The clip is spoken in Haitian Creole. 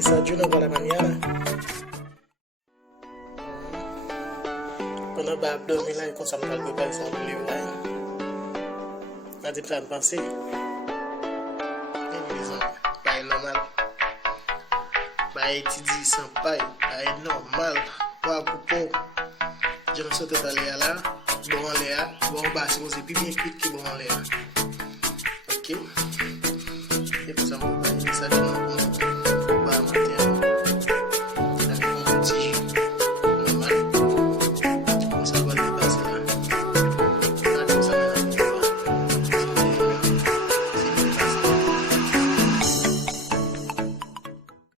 desayuno por la mañana. Pendant que je dormir là, je me préparer ça pour le livre. Je vais penser. Pas normal. Pas étudier sans paille. Pas normal. Pas pour. Je me souhaite aller là. Bon en l'air. Bon bas, si vous êtes bien cuit que bon en l'air. Ok. Et pour ça, on va faire ça.